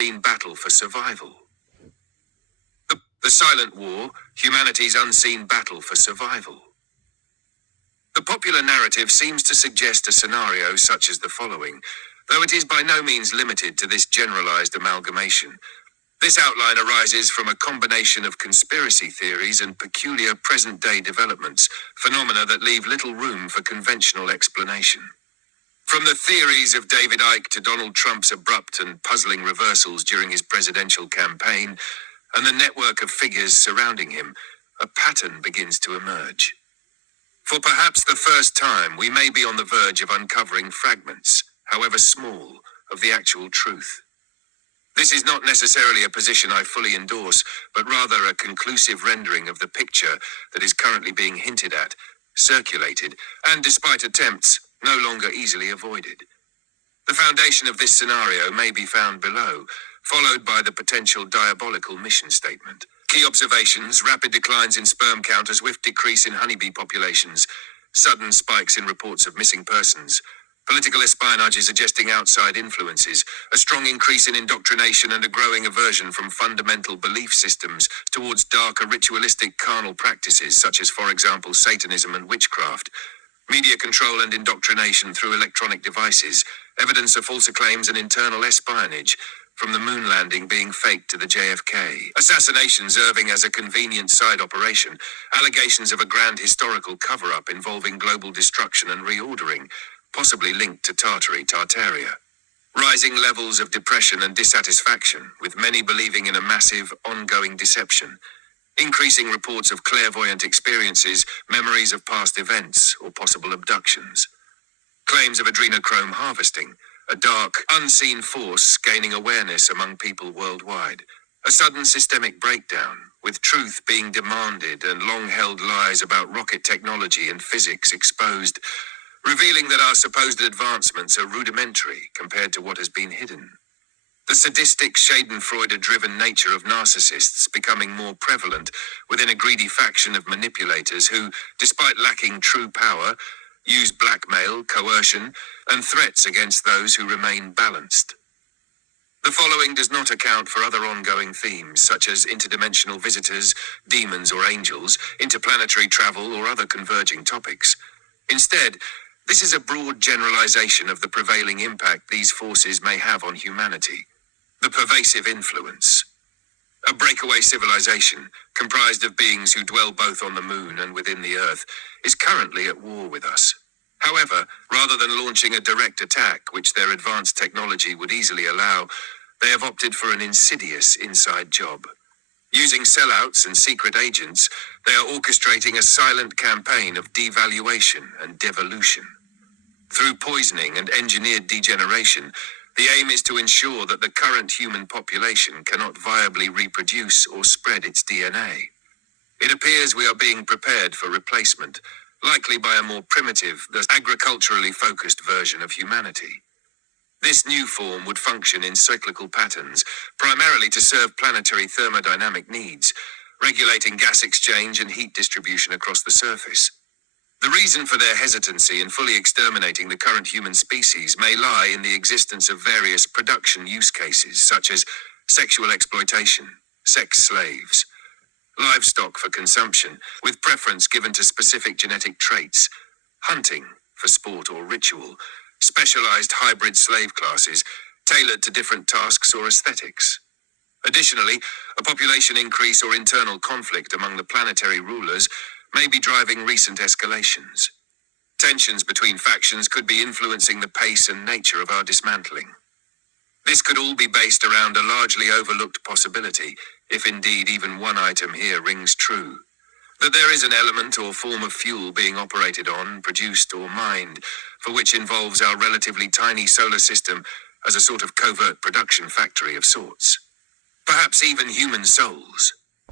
unseen battle for survival. The Silent War, humanity's unseen battle for survival. The popular narrative seems to suggest a scenario such as the following, though it is by no means limited to this generalized amalgamation. This outline arises from a combination of conspiracy theories and peculiar present-day developments, phenomena that leave little room for conventional explanation. From the theories of David Icke to Donald Trump's abrupt and puzzling reversals during his presidential campaign, and the network of figures surrounding him, a pattern begins to emerge. For perhaps the first time, we may be on the verge of uncovering fragments, however small, of the actual truth. This is not necessarily a position I fully endorse, but rather a conclusive rendering of the picture that is currently being hinted at, circulated, and despite attempts, no longer easily avoided. The foundation of this scenario may be found below, followed by the potential diabolical mission statement. Key observations: rapid declines in sperm count, a swift decrease in honeybee populations, sudden spikes in reports of missing persons, political espionage suggesting outside influences, a strong increase in indoctrination and a growing aversion from fundamental belief systems towards darker ritualistic carnal practices such as, for example, Satanism and witchcraft, media control and indoctrination through electronic devices, evidence of false claims and internal espionage, from the moon landing being faked to the JFK assassination serving as a convenient side operation, allegations of a grand historical cover-up involving global destruction and reordering, possibly linked to Tartaria. Rising levels of depression and dissatisfaction, with many believing in a massive, ongoing deception. Increasing reports of clairvoyant experiences, memories of past events, or possible abductions. Claims of adrenochrome harvesting, a dark, unseen force gaining awareness among people worldwide. A sudden systemic breakdown, with truth being demanded and long-held lies about rocket technology and physics exposed, revealing that our supposed advancements are rudimentary compared to what has been hidden. The sadistic, Schadenfreude-driven nature of narcissists becoming more prevalent within a greedy faction of manipulators who, despite lacking true power, use blackmail, coercion, and threats against those who remain balanced. The following does not account for other ongoing themes such as interdimensional visitors, demons or angels, interplanetary travel, or other converging topics. Instead, this is a broad generalization of the prevailing impact these forces may have on humanity. The pervasive influence. A breakaway civilization, comprised of beings who dwell both on the moon and within the earth, is currently at war with us. However, rather than launching a direct attack, which their advanced technology would easily allow, they have opted for an insidious inside job. Using sellouts and secret agents, they are orchestrating a silent campaign of devaluation and devolution. Through poisoning and engineered degeneration, the aim is to ensure that the current human population cannot viably reproduce or spread its DNA. It appears we are being prepared for replacement, likely by a more primitive, thus agriculturally focused version of humanity. This new form would function in cyclical patterns, primarily to serve planetary thermodynamic needs, regulating gas exchange and heat distribution across the surface. The reason for their hesitancy in fully exterminating the current human species may lie in the existence of various production use cases, such as sexual exploitation, sex slaves, livestock for consumption, with preference given to specific genetic traits, hunting for sport or ritual, specialized hybrid slave classes, tailored to different tasks or aesthetics. Additionally, a population increase or internal conflict among the planetary rulers may be driving recent escalations. Tensions between factions could be influencing the pace and nature of our dismantling. This could all be based around a largely overlooked possibility, if indeed even one item here rings true, that there is an element or form of fuel being operated on, produced, or mined, for which involves our relatively tiny solar system as a sort of covert production factory of sorts. Perhaps even human souls.